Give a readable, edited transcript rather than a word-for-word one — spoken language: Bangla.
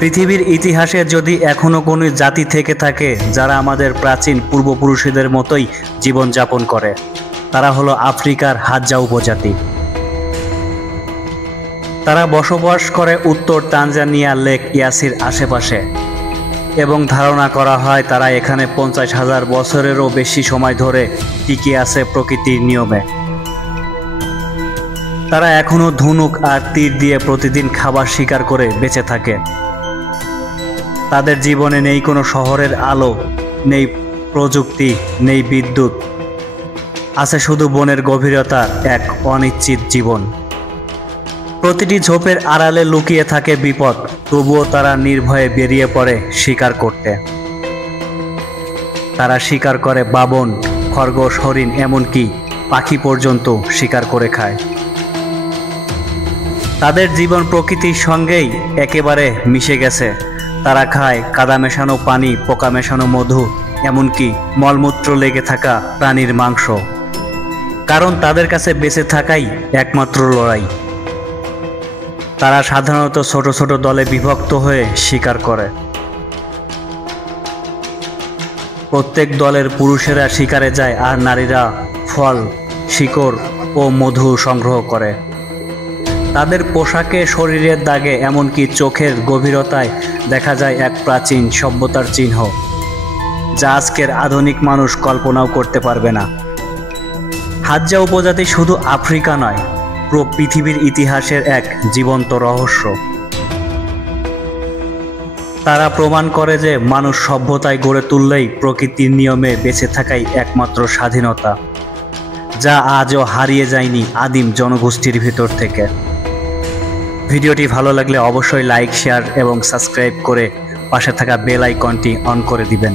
পৃথিবীর ইতিহাসে যদি এখনো কোনো জাতি থেকে থাকে যারা আমাদের প্রাচীন পূর্বপুরুষদের মতোই জীবনযাপন করে, তারা হলো আফ্রিকার হাদজা উপজাতি। তারা বসবাস করে উত্তর তানজানিয়া লেক ইয়াসির আশেপাশে এবং ধারণা করা হয় তারা এখানে 50,000 বছরেরও বেশি সময় ধরে টিকে আছে প্রকৃতির নিয়মে। তারা এখনো ধনুক আর তীর দিয়ে প্রতিদিন খাবার শিকার করে বেঁচে থাকে। তাদের জীবনে নেই কোনো শহরের আলো, নেই প্রযুক্তি, নেই বিদ্যুৎ, আছে শুধু বনের গভীরতা, এক অনিশ্চিত জীবন। প্রতিটি ঝোপের আড়ালে লুকিয়ে থাকে বিপদ, তবুও তারা নির্ভয়ে বেরিয়ে পড়ে শিকার করতে। তারা শিকার করে বাবন, খরগোশ, হরিণ, এমনকি পাখি পর্যন্ত শিকার করে খায়। তাদের জীবন প্রকৃতির সঙ্গেই একেবারে মিশে গেছে। তারা খায় কাদা মেশানো পানি, পোকা মেশানো মধু, এমনকি মলমূত্র লেগে থাকা প্রাণীর মাংস, কারণ তাদের কাছে বেঁচে থাকাই একমাত্র লড়াই। তারা সাধারণত ছোট ছোট দলে বিভক্ত হয়ে শিকার করে। প্রত্যেক দলের পুরুষেরা শিকারে যায় আর নারীরা ফল, শিকড় ও মধু সংগ্রহ করে। তাদের পোশাকে, শরীরের দাগে, এমনকি চোখের গভীরতায় দেখা যায় এক প্রাচীন সভ্যতার চিহ্ন, যা আজকের আধুনিক মানুষ কল্পনাও করতে পারবে না। হাদজা উপজাতি শুধু আফ্রিকা নয়, পুরো পৃথিবীর ইতিহাসের এক জীবন্ত রহস্য। তারা প্রমাণ করে যে মানুষ সভ্যতায় গড়ে তুললেই প্রকৃতির নিয়মে বেঁচে থাকাই একমাত্র স্বাধীনতা, যা আজও হারিয়ে যায়নি আদিম জনগোষ্ঠীর ভিতর থেকে। ভিডিওটি ভালো লাগলে অবশ্যই লাইক, শেয়ার এবং সাবস্ক্রাইব করে পাশে থাকা বেল আইকনটি অন করে দিবেন।